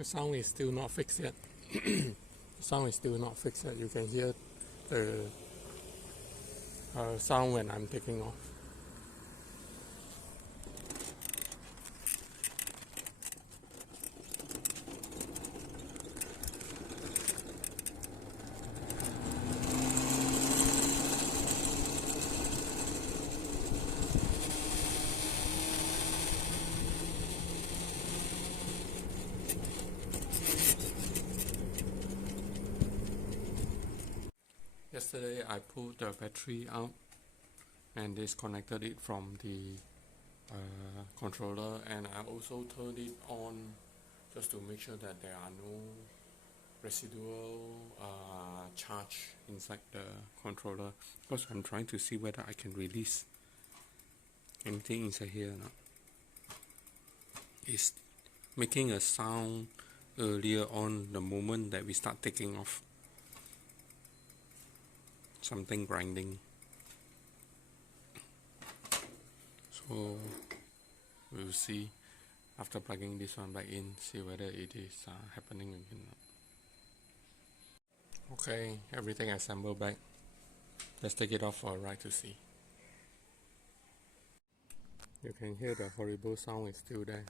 The sound is still not fixed yet. The sound is still not fixed yet. You can hear the sound when I'm taking off. Yesterday I pulled the battery out and disconnected it from the controller, and I also turned it on just to make sure that there are no residual charge inside the controller, because I'm trying to see whether I can release anything inside here or not. It's making a sound earlier on the moment that we start taking off. Something grinding. So we'll see after plugging this one back in, see whether it is happening again. Okay, everything assembled back. Let's take it off for a ride to see. You can hear the horrible sound is still there.